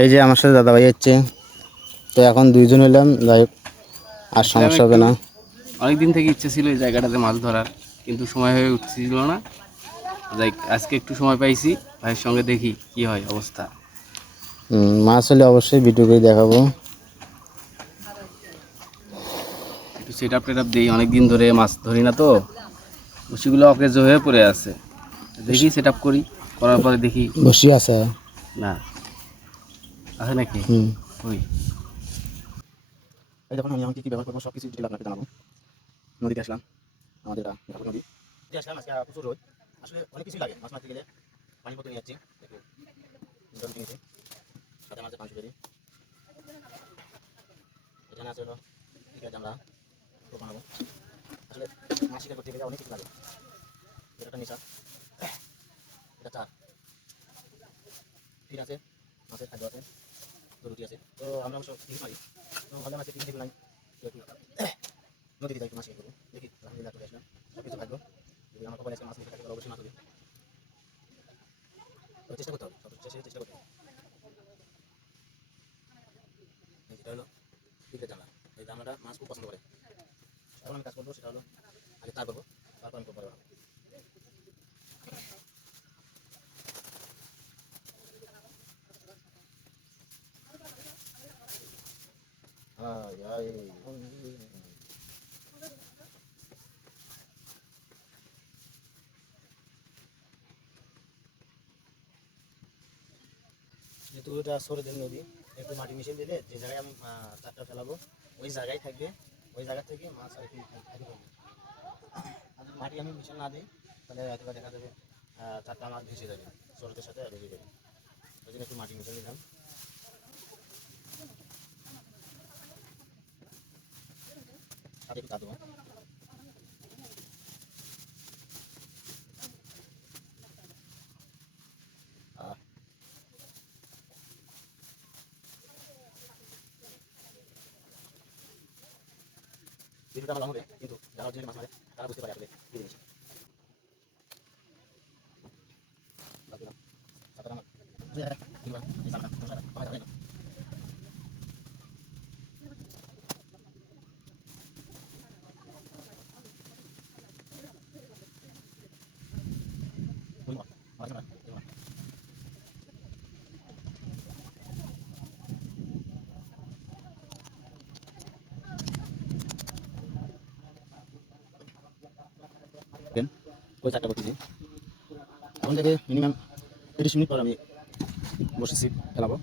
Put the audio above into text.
এই যে আমার সাথে দাদাভাই হচ্ছে, তো এখন দুইজন হইলাম, যাই হোক আর আসলাম সমস্যা হবে একটু। না। অনেক দিন থেকে ইচ্ছে ছিল এই জায়গাটাতে মাছ ধরার, কিন্তু সময় হয়ে উঠছিল না। যাই আজকে একটু সময় পাইছি, ভাইয়ের সঙ্গে দেখি কি হয় অবস্থা। মাছ হলে অবশ্যই ভিডিও করে দেখাবো। একটু সেট আপ টেট আপ দিই, অনেক দিন ধরে মাছ ধরি না তো, বসিগুলো অকেজো হয়ে পড়ে আছে। দেখি সেট আপ করি, করার পরে দেখি। বসি আছে। না আছে নাকি? হুম ওই এই দেখুন আমি এখন কি ব্যবহার করবো সব কিছু ডিটেল আপনাকে জানাবো। নদীতে আসলাম, আমাদের এটা মেঘাপুর নদী যে আসলাম। আজকে প্রচুর রোদ, আসলে অনেক কিছুই লাগে মাছ মারতে গেলে। পানি বোতল নিয়ে যাচ্ছি, একটু জল কিনেছি, সাথে মাঝে পাঁচ কেজি। এখানে আছে হলো টিকা জামলা, তো বানাবো। আসলে মাছ শিকার করতে গেলে অনেক কিছু লাগে। এটা একটা নেশা, এটা চা, ফির আছে, মাছের খাদ্য আছে, তো রুটি আছে। তো আমরা অবশ্য টিকিট মারি, তো ভাবলাম আজকে টিকিট নাই, তো একটু নদীতে যাই একটু মাছ শিকার করবো। দেখি আলহামদুলিল্লাহ চলে আসলাম, সব কিছু ভাগ্য। যদি আমার কপালে আজকে মাছ লিখে থাকে তাহলে অবশ্যই মাছ হবে। তো চেষ্টা করতে হবে, সব চেষ্টা করতে হবে। যেটা হলো টিকিটের জানলা, এই জানলাটা মাছ খুব পছন্দ করে। এখন আমি কাজ করবো সেটা হলো আগে চা করবো, তারপর আমি পরে বানাবো। আয় আয় যেহেতু এটা সরোদের নদী, একটু মাটি মিশিয়ে দিলে যে জায়গায় আমি চারটা ফেলাবো ওই জায়গায় থাকবে, ওই জায়গা থেকে মাছ আর কি খাইতে পারবে। আর যদি মাটি আমি মিশিয়ে না দিই তাহলে হয়তো দেখা যাবে চারটা মাছ ভেসে যাবে, সরোদের সাথে ভেসে যাবে। ওই জন্য একটু মাটি মিশিয়ে দিলাম, সাথে একটু চা দেবো। ভিডিওটা আমার লং হবে, কিন্তু যারা অরিজিনালি মাছ মারে তারা বুঝতে পারে আসলে কি জিনিস। ওই চারটা করতেছি, এখন থেকে মিনিমাম 30 মিনিট পর আমি বসেছি ফেলাবো।